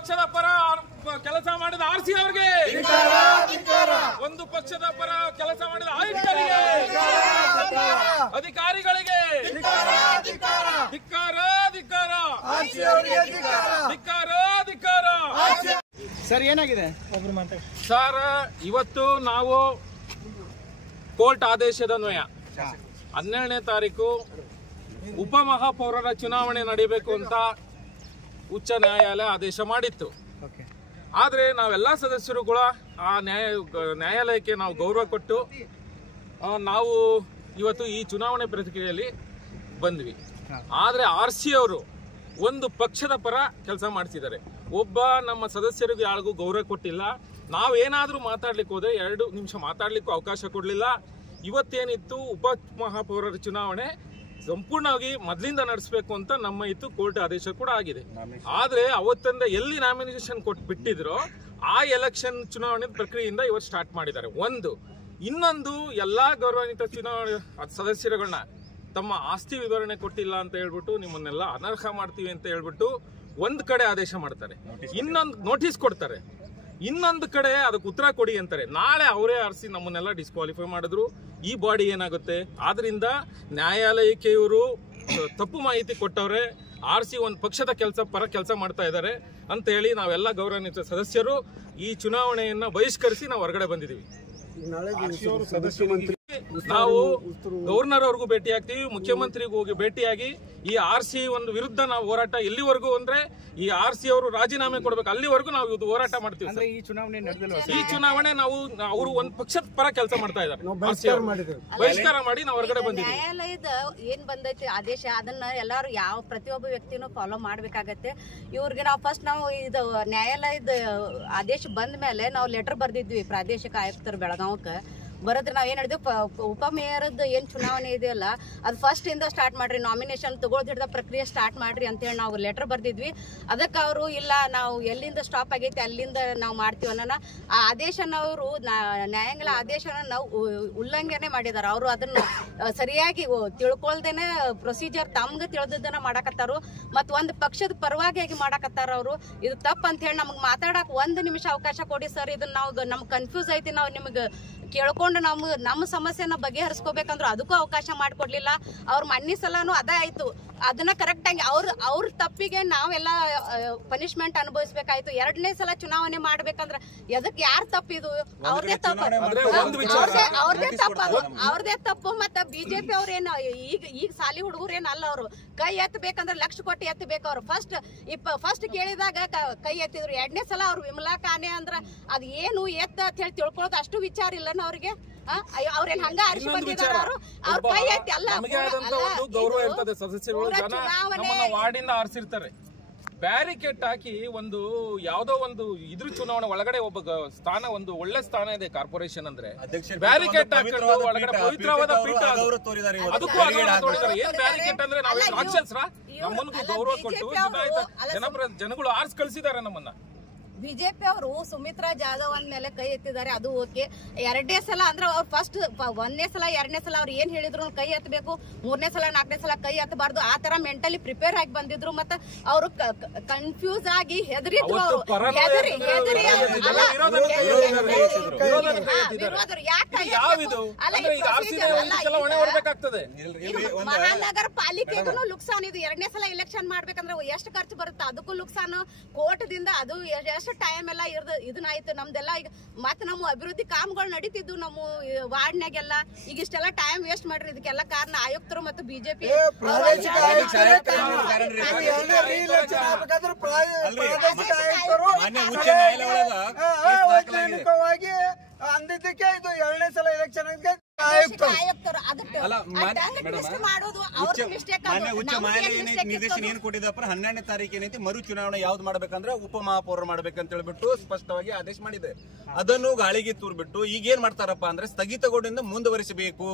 ಪಕ್ಷದ ಪರ ಕೆಲಸ ಮಾಡಿದ ಆರ್ಸಿ ಅವರಿಗೆ, ಒಂದು ಪಕ್ಷದ ಪರ ಕೆಲಸ ಮಾಡಿದ ಆಯುಕ್ತರಿಗೆ, ಅಧಿಕಾರಿಗಳಿಗೆ ಧಿಕ್ಕಾರ ಧಿಕ್ಕಾರ ಧಿಕ್ಕಾರ ಧಿಕ್ಕಾರ. ಸರ್ ಏನಾಗಿದೆ ಸರ್, ಇವತ್ತು ನಾವು ಕೋರ್ಟ್ ಆದೇಶದನ್ವಯ 12ನೇ ತಾರೀಕು ಉಪಮಹಾಪೌರರ ಚುನಾವಣೆ ನಡೀಬೇಕು ಅಂತ ಉಚ್ಚ ನ್ಯಾಯಾಲಯ ಆದೇಶ ಮಾಡಿತ್ತು. ಆದರೆ ನಾವೆಲ್ಲ ಸದಸ್ಯರುಗಳ ಆ ನ್ಯಾಯಾಲಯಕ್ಕೆ ನಾವು ಗೌರವ ಕೊಟ್ಟು ನಾವು ಇವತ್ತು ಈ ಚುನಾವಣೆ ಪ್ರಕ್ರಿಯೆಯಲ್ಲಿ ಬಂದ್ವಿ. ಆದರೆ ಆರ್ಸಿ ಅವರು ಒಂದು ಪಕ್ಷದ ಪರ ಕೆಲಸ ಮಾಡ್ತಿದ್ದಾರೆ. ಒಬ್ಬ ನಮ್ಮ ಸದಸ್ಯರಿಗೆ ಯಾರಿಗೂ ಗೌರವ ಕೊಟ್ಟಿಲ್ಲ. ನಾವೇನಾದ್ರೂ ಮಾತಾಡ್ಲಿಕ್ಕೆ ಹೋದ್ರೆ 2 ನಿಮಿಷ ಮಾತಾಡ್ಲಿಕ್ಕೂ ಅವಕಾಶ ಕೊಡ್ಲಿಲ್ಲ. ಇವತ್ತೇನಿತ್ತು ಉಪ ಮಹಾಪೌರರ ಚುನಾವಣೆ ಸಂಪೂರ್ಣವಾಗಿ ಮೊದಲಿಂದ ನಡೆಸಬೇಕು ಅಂತ ನಮ್ಮ ಇತ್ತು ಕೋರ್ಟ್ ಆದೇಶ ಕೂಡ ಆಗಿದೆ. ಆದ್ರೆ ಅವತ್ತಿಂದ ಎಲ್ಲಿ ನಾಮಿನೇಷನ್ ಕೊಟ್ಟು ಬಿಟ್ಟಿದ್ರೋ ಆ ಎಲೆಕ್ಷನ್ ಚುನಾವಣೆ ಪ್ರಕ್ರಿಯೆಯಿಂದ ಇವತ್ತು ಸ್ಟಾರ್ಟ್ ಮಾಡಿದ್ದಾರೆ. ಇನ್ನೊಂದು ಎಲ್ಲಾ ಗೌರವಾನ್ವಿತ ಚುನಾವಣೆ ಸದಸ್ಯರುಗಳನ್ನ ತಮ್ಮ ಆಸ್ತಿ ವಿವರಣೆ ಕೊಟ್ಟಿಲ್ಲ ಅಂತ ಹೇಳ್ಬಿಟ್ಟು ನಿಮ್ಮನ್ನೆಲ್ಲ ಅನರ್ಹ ಮಾಡ್ತೀವಿ ಅಂತ ಹೇಳ್ಬಿಟ್ಟು ಒಂದ್ ಕಡೆ ಆದೇಶ ಮಾಡ್ತಾರೆ, ಇನ್ನೊಂದು ನೋಟಿಸ್ ಕೊಡ್ತಾರೆ, ಇನ್ನೊಂದು ಕಡೆ ಅದಕ್ಕೆ ಉತ್ತರ ಕೊಡಿ ಅಂತಾರೆ. ನಾಳೆ ಅವರೇ ಆರಿಸಿ ನಮ್ಮನ್ನೆಲ್ಲ ಡಿಸ್ಕ್ವಾಲಿಫೈ ಮಾಡಿದ್ರು. ಈ ಬಾಡಿ ಏನಾಗುತ್ತೆ? ಆದ್ರಿಂದ ನ್ಯಾಯಾಲಯಕ್ಕೆ ಇವರು ತಪ್ಪು ಮಾಹಿತಿ ಕೊಟ್ಟವ್ರೆ. ಆರ್ಸಿ ಒಂದು ಪಕ್ಷದ ಪರ ಕೆಲಸ ಮಾಡ್ತಾ ಇದ್ದಾರೆ ಅಂತ ಹೇಳಿ ನಾವೆಲ್ಲ ಗೌರವಾನ್ವಿತ ಸದಸ್ಯರು ಈ ಚುನಾವಣೆಯನ್ನ ಬಹಿಷ್ಕರಿಸಿ ನಾವು ಹೊರಗಡೆ ಬಂದಿದ್ದೀವಿ. ನಾವು ಗವರ್ನರ್ ಅವ್ರಿಗೂ ಭೇಟಿ ಆಗ್ತೀವಿ, ಮುಖ್ಯಮಂತ್ರಿಗೂ ಹೋಗಿ ಭೇಟಿಯಾಗಿ ಈ ಆರ್ಸಿ ಒಂದು ವಿರುದ್ಧ ನಾವು ಹೋರಾಟ ಎಲ್ಲಿವರೆಗೂ ಅಂದ್ರೆ ಈ ಆರ್ಸಿ ಅವರು ರಾಜೀನಾಮೆ ಕೊಡ್ಬೇಕು ಅಲ್ಲಿವರೆಗೂ ನಾವು ಇದು ಹೋರಾಟ ಮಾಡ್ತೀವಿ. ಈ ಚುನಾವಣೆ ನಾವು ಅವರು ಒಂದು ಪಕ್ಷದ ಪರ ಕೆಲಸ ಮಾಡ್ತಾ ಇದ್ದಾರೆ, ಬಹಿಷ್ಕಾರ ಮಾಡಿ ನಾವು ಹೊರಗಡೆ ಬಂದಿದ್ದೀವಿ. ನ್ಯಾಯಾಲಯದ ಏನ್ ಬಂದೈತಿ ಆದೇಶ ಅದನ್ನ ಎಲ್ಲಾರು ಪ್ರತಿಯೊಬ್ಬ ವ್ಯಕ್ತಿನೂ ಫಾಲೋ ಮಾಡ್ಬೇಕಾಗತ್ತೆ. ಇವ್ರಿಗೆ ನಾವು ಫಸ್ಟ್ ನಾವು ಇದು ನ್ಯಾಯಾಲಯದ ಆದೇಶ ಬಂದ ಮೇಲೆ ನಾವು ಲೆಟರ್ ಬರ್ದಿದ್ವಿ ಪ್ರಾದೇಶಿಕ ಆಯುಕ್ತರು ಬೆಳಗಾವಕ್ಕೆ. ಬರೋದ್ರೆ ನಾವ್ ಏನ್ ಹೇಳಿದ್ವಿ, ಉಪಮೇಯರದ್ದು ಏನ್ ಚುನಾವಣೆ ಇದೆಯಲ್ಲ ಅದು ಫಸ್ಟ್ ಇಂದ ಸ್ಟಾರ್ಟ್ ಮಾಡ್ರಿ, ನಾಮಿನೇಷನ್ ತಗೊಳ್ದ ಹಿಡಿದ ಪ್ರಕ್ರಿಯೆ ಸ್ಟಾರ್ಟ್ ಮಾಡ್ರಿ ಅಂತ ಹೇಳಿ ನಾವು ಲೆಟರ್ ಬರ್ದಿದ್ವಿ. ಅದಕ್ಕೆ ಅವರು ಇಲ್ಲ ನಾವು ಎಲ್ಲಿಂದ ಸ್ಟಾಪ್ ಆಗೈತಿ ಅಲ್ಲಿಂದ ನಾವು ಮಾಡ್ತೀವಿ ಅನ್ನೋಣ ಆ ಆದೇಶನ ಅವರು ನ್ಯಾಯಾಂಗ ಆದೇಶನ ನಾವು ಉಲ್ಲಂಘನೆ ಮಾಡಿದಾರ. ಅವರು ಅದನ್ನ ಸರಿಯಾಗಿ ತಿಳ್ಕೊಳ್ದೇನೆ ಪ್ರೊಸೀಜರ್ ತಮ್ಗೆ ತಿಳಿದನ್ನ ಮಾಡಕತ್ತಾರು ಮತ್ ಒಂದ್ ಪಕ್ಷದ ಪರವಾಗಿ ಮಾಡಕತ್ತಾರ. ಅವರು ಇದು ತಪ್ಪ ಅಂತ ಹೇಳಿ ನಮ್ಗೆ ಮಾತಾಡಕ್ 1 ನಿಮಿಷ ಅವಕಾಶ ಕೊಡಿ ಸರ್, ಇದನ್ನ ನಾವು ನಮ್ಗೆ ಕನ್ಫ್ಯೂಸ್ ಐತಿ, ನಾವು ನಿಮ್ಗೆ ಕೇಳ್ಕೊಂಡು ನಮ್ಮ ಸಮಸ್ಯೆನ ಬಗೆಹರಿಸ್ಕೋಬೇಕಂದ್ರು ಅದಕ್ಕೂ ಅವಕಾಶ ಮಾಡ್ಕೊಡ್ಲಿಲ್ಲ. ಅವ್ರ ಮನ್ನಿ ಸಲಾನು ಅದೇ ಆಯ್ತು. ಅದನ್ನ ಕರೆಕ್ಟ್ ಆಗಿ ಅವ್ರ ತಪ್ಪಿಗೆ ನಾವೆಲ್ಲ ಪನಿಷ್ಮೆಂಟ್ ಅನುಭವಿಸ್ಬೇಕಾಯ್ತು. 2ನೇ ಸಲ ಚುನಾವಣೆ ಮಾಡ್ಬೇಕಂದ್ರ ಎದಕ್ ಯಾರ ತಪ್ಪಿದು? ಅವ್ರದೇ ತಪ್ಪು, ಅವ್ರದೇ ತಪ್ಪು. ಮತ್ತೆ ಬಿಜೆಪಿ ಅವ್ರೇನು ಈಗ ಸಾಲಿ ಹುಡುಗರೇನ ಅಲ್ಲ, ಅವರು ಕೈ ಎತ್ತಬೇಕಂದ್ರೆ ಲಕ್ಷ ಕೊಟ್ಟು ಎತ್ತಬೇಕು. ಅವ್ರು ಫಸ್ಟ್ ಕೇಳಿದಾಗ ಕೈ ಎತ್ತಿದ್ರು. 2ನೇ ಸಲ ಅವ್ರು ವಿಮಲಾ ಕಾನೆ ಅಂದ್ರ ಅದ್ ಏನು ಎತ್ತ ಅಂತ ಹೇಳಿ ತಿಳ್ಕೊಳ್ಳೋದು ಅಷ್ಟು ವಿಚಾರ ಇಲ್ಲ ಅವ್ರಿಗೆ. ಅವ್ರೇನ್ ಹಂಗ ಆರಿಸಿ ಬಂದಿದಾರ? ಅವ್ರ ಕೈ ಎತ್ತಿ ಅಲ್ಲ, ಗೌರವ ಇರ್ತದೆ. ಸದಸ್ಯರು ನಮ್ಮನ್ನ ವಾರ್ಡಿಂದ ಆರಿಸಿರ್ತಾರೆ, ಬ್ಯಾರಿಕೇಡ್ ಹಾಕಿ ಒಂದು ಯಾವ್ದೋ ಒಂದು ಇದ್ರ ಚುನಾವಣೆ ಒಳಗಡೆ ಒಬ್ಬ ಸ್ಥಾನ, ಒಂದು ಒಳ್ಳೆ ಸ್ಥಾನ ಇದೆ ಕಾರ್ಪೊರೇಷನ್ ಅಂದ್ರೆ, ಬ್ಯಾರಿಕೇಡ್ ಹಾಕೊಂಡು ಒಳಗಡೆ ಪವಿತ್ರವಾದ ಪೀಠ ಅದಕ್ಕೂ ಏನ್ ಬ್ಯಾರಿಕೇಡ್ ಅಂದ್ರೆ ನಾವೇ ರಾಕ್ಷಸರ? ನಮ್ಮನ್ಗೂ ಗೌರವ ಕೊಟ್ಟು ಜನಗಳು ಆರಿಸಿ ಕಳಿಸಿದ್ದಾರೆ ನಮ್ಮನ್ನ. ಬಿಜೆಪಿ ಅವರು ಸುಮಿತ್ರಾ ಜಾಧವ್ ಅಂದ್ಮೇಲೆ ಕೈ ಎತ್ತಿದ್ದಾರೆ, ಅದು ಓಕೆ. 2ನೇ ಸಲ ಅಂದ್ರೆ ಅವ್ರು ಫಸ್ಟ್ 1ನೇ ಸಲ 2ನೇ ಸಲ ಅವ್ರು ಏನ್ ಹೇಳಿದ್ರು ಕೈ ಎತ್ತಬೇಕು, 3ನೇ ಸಲ 4ನೇ ಸಲ ಕೈ ಎತ್ತಬಾರ್ದು, ಆ ತರ ಮೆಂಟಲಿ ಪ್ರಿಪೇರ್ ಆಗಿ ಬಂದಿದ್ರು. ಮತ್ತೆ ಅವರು ಕನ್ಫ್ಯೂಸ್ ಆಗಿ ಹೆದರಿದ್ರು. ಮಹಾನಗರ ಪಾಲಿಕೆಗೂ ಲುಕ್ಸಾನ್ ಇದು. 2ನೇ ಸಲ ಎಲೆಕ್ಷನ್ ಮಾಡ್ಬೇಕಂದ್ರೆ ಎಷ್ಟು ಖರ್ಚು ಬರುತ್ತೆ, ಅದಕ್ಕೂ ಲುಕ್ಸಾನ್. ಕೋರ್ಟ್ದಿಂದ ಅದು ಎಷ್ಟು ಟೈಮ್ ಎಲ್ಲ ಇದನ್ನಾಯ್ತು ನಮ್ದೆಲ್ಲ. ಈಗ ಮತ್ತೆ ನಮ್ಮ ಅಭಿವೃದ್ಧಿ ಕಾಮಗಳು ನಡೀತಿದ್ವು ನಮ್ಮ ವಾರ್ಡ್ನಾಗೆಲ್ಲ. ಈಗ ಇಷ್ಟೆಲ್ಲ ಟೈಮ್ ವೇಸ್ಟ್ ಮಾಡ್ರಿ. ಇದಕ್ಕೆಲ್ಲ ಕಾರಣ ಆಯುಕ್ತರು ಮತ್ತು ಬಿಜೆಪಿ. ಅಂದಿದ್ದಕ್ಕೆ ಇದು 2ನೇ ಸಲ ಎಲೆಕ್ಷನ್ ನಿರ್ದೇಶನ ಏನ್ ಕೊಟ್ಟಿದ್ದಪ್ಪ 12ನೇ ತಾರೀಕು ಏನೈತಿ ಮರು ಚುನಾವಣೆ ಯಾವ್ದು ಮಾಡ್ಬೇಕಂದ್ರೆ ಉಪ ಮಹಾಪೌರ ಮಾಡ್ಬೇಕಂತ ಹೇಳ್ಬಿಟ್ಟು ಸ್ಪಷ್ಟವಾಗಿ ಆದೇಶ ಮಾಡಿದೆ. ಅದನ್ನು ಗಾಳಿಗೆ ತೂರ್ಬಿಟ್ಟು ಈಗ ಏನ್ ಮಾಡ್ತಾರಪ್ಪ ಅಂದ್ರೆ ಸ್ಥಗಿತಗೊಂಡಿಂದ ಮುಂದುವರಿಸಬೇಕು.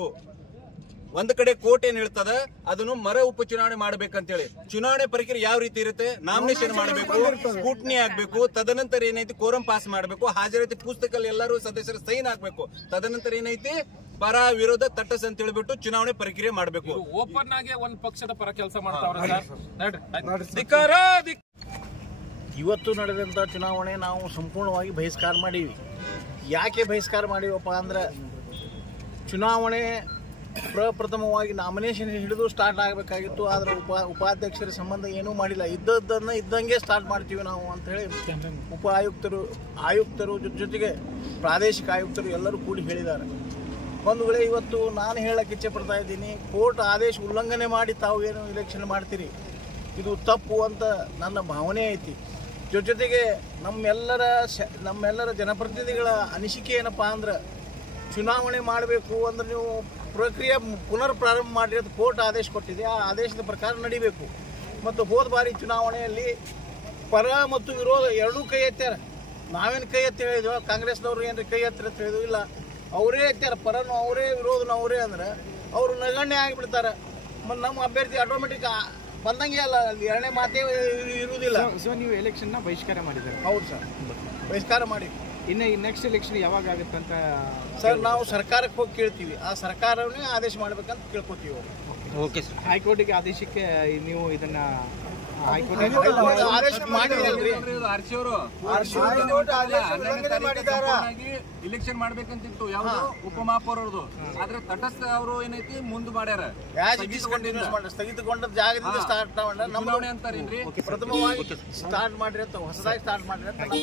ಒಂದ್ ಕಡೆ ಕೋರ್ಟ್ ಏನ್ ಹೇಳ್ತದ ಅದನ್ನು ಮರ ಉಪಚುನಾವಣೆ ಮಾಡ್ಬೇಕಂತ ಹೇಳಿ. ಚುನಾವಣೆ ಪ್ರಕ್ರಿಯೆ ಯಾವ ರೀತಿ ಇರುತ್ತೆ? ನಾಮಿನೇಷನ್ ಮಾಡಬೇಕು, ಸ್ಕೂಟ್ನಿ ಆಗ್ಬೇಕು, ತದನಂತರ ಏನೈತಿ ಕೋರಂ ಪಾಸ್ ಮಾಡಬೇಕು, ಹಾಜರಾತಿ ಪುಸ್ತಕದಲ್ಲಿ ಎಲ್ಲರೂ ಸದಸ್ಯರ ಸೈನ್ ಹಾಕ್ಬೇಕು, ತದನಂತರ ಏನೈತಿ ಪರ ವಿರೋಧ ತಟಸ್ ಅಂತ ಹೇಳ್ಬಿಟ್ಟು ಚುನಾವಣೆ ಪ್ರಕ್ರಿಯೆ ಮಾಡಬೇಕು. ಓಪನ್ ಆಗಿ ಒಂದ್ ಪಕ್ಷದ ಪರ ಕೆಲಸ ಮಾಡ್ತಾವ್ರೆ ಸರ್. ಇವತ್ತು ನಡೆದಂಥ ಚುನಾವಣೆ ನಾವು ಸಂಪೂರ್ಣವಾಗಿ ಬಹಿಷ್ಕಾರ ಮಾಡೀವಿ. ಯಾಕೆ ಬಹಿಷ್ಕಾರ ಮಾಡೀವಪ್ಪ ಅಂದ್ರೆ ಚುನಾವಣೆ ಪ್ರಪ್ರಥಮವಾಗಿ ನಾಮಿನೇಷನ್ ಹಿಡಿದು ಸ್ಟಾರ್ಟ್ ಆಗಬೇಕಾಗಿತ್ತು. ಆದರೆ ಉಪಾಧ್ಯಕ್ಷರ ಸಂಬಂಧ ಏನೂ ಮಾಡಿಲ್ಲ. ಇದ್ದದ್ದನ್ನು ಇದ್ದಂಗೆ ಸ್ಟಾರ್ಟ್ ಮಾಡ್ತೀವಿ ನಾವು ಅಂಥೇಳಿ ಆಯುಕ್ತರು ಜೊತೆಗೆ ಪ್ರಾದೇಶಿಕ ಆಯುಕ್ತರು ಎಲ್ಲರೂ ಕೂಡಿ ಹೇಳಿದ್ದಾರೆ. ಒಂದು ವೇಳೆ ಇವತ್ತು ನಾನು ಹೇಳಕ್ಕೆ ಇಚ್ಛೆ ಪಡ್ತಾ ಇದ್ದೀನಿ, ಕೋರ್ಟ್ ಆದೇಶ ಉಲ್ಲಂಘನೆ ಮಾಡಿ ತಾವು ಏನು ಇಲೆಕ್ಷನ್ ಮಾಡ್ತೀರಿ, ಇದು ತಪ್ಪು ಅಂತ ನನ್ನ ಭಾವನೆ ಐತಿ. ಜೊತೆಗೆ ನಮ್ಮೆಲ್ಲರ ಜನಪ್ರತಿನಿಧಿಗಳ ಅನಿಸಿಕೆ ಏನಪ್ಪ ಅಂದ್ರೆ, ಚುನಾವಣೆ ಮಾಡಬೇಕು ಅಂದ್ರೆ ನೀವು ಪ್ರಕ್ರಿಯೆ ಪುನರ್ ಪ್ರಾರಂಭ ಮಾಡಿ ಅಂತ ಕೋರ್ಟ್ ಆದೇಶ ಕೊಟ್ಟಿದೆ. ಆ ಆದೇಶದ ಪ್ರಕಾರ ನಡಿಬೇಕು. ಮತ್ತು ಹೋದ ಬಾರಿ ಚುನಾವಣೆಯಲ್ಲಿ ಪರ ಮತ್ತು ವಿರೋಧ ಎರಡೂ ಕೈ ಎತ್ತಾರ. ನಾವೇನು ಕೈ ಎತ್ತಿ ಹೇಳಿದ್ವಿ, ಕಾಂಗ್ರೆಸ್ನವ್ರು ಏನ್ರಿ ಕೈ ಎತ್ತರ ಅಂತ ಹೇಳಿದ್ವಿ? ಇಲ್ಲ, ಅವರೇ ಎತ್ತಾರ. ಪರನೂ ಅವರೇ, ವಿರೋಧನೂ ಅವರೇ ಅಂದ್ರೆ ಅವರು ನಗಣ್ಯ ಆಗಿಬಿಡ್ತಾರೆ. ಮತ್ತು ನಮ್ಮ ಅಭ್ಯರ್ಥಿ ಆಟೋಮೆಟಿಕ್ ಬಂದಂಗೆ ಅಲ್ಲ, ಅಲ್ಲಿ ಎರಡನೇ ಮಾತೇ ಇರುವುದಿಲ್ಲ. ಸೊ ನೀವು ಎಲೆಕ್ಷನ್ನ ಬಹಿಷ್ಕಾರ ಮಾಡಿದ್ದಾರೆ? ಹೌದು ಸರ್, ಬಹಿಷ್ಕಾರ ಮಾಡಿ. ಇನ್ನು ನೆಕ್ಸ್ಟ್ ಎಲೆಕ್ಷನ್ ಯಾವಾಗ ಆಗುತ್ತೆ ಅಂತ ಸರ್ ನಾವು ಸರ್ಕಾರಕ್ಕೆ ಹೋಗಿ ಕೇಳ್ತೀವಿ. ಆ ಸರ್ಕಾರವನ್ನೇ ಆದೇಶ ಮಾಡ್ಬೇಕಂತ ಕೇಳ್ಕೊತೀವಿ. Okay sir. ಹೈಕೋರ್ಟಿಗೆ ಆದೇಶಕ್ಕೆ ನೀವು ಇದನ್ನ ಆದೇಶ ಮಾಡಿದ್ರಿ. ಇಲೆಕ್ಷನ್ ಮಾಡ್ಬೇಕಂತಿತ್ತು ಯಾವ್ದು ಉಪಮಹಾಪೌರರದು. ಆದ್ರೆ ತಟಸ್ಥ ಅವರು ಏನೈತಿ ಮುಂದ್ ಮಾಡ್ಯಾರ, ಸ್ಥಗಿತಗೊಂಡ ಜಾಗದಿಂದ ಸ್ಟಾರ್ಟ್ ಚುನಾವಣೆ ಅಂತಾರೇನ್ರಿ? ಪ್ರಥಮವಾಗಿ ಸ್ಟಾರ್ಟ್ ಮಾಡ್ರಿ ಅಂತ, ಹೊಸದಾಗಿ ಸ್ಟಾರ್ಟ್ ಮಾಡ್ರಿ ಅಂತ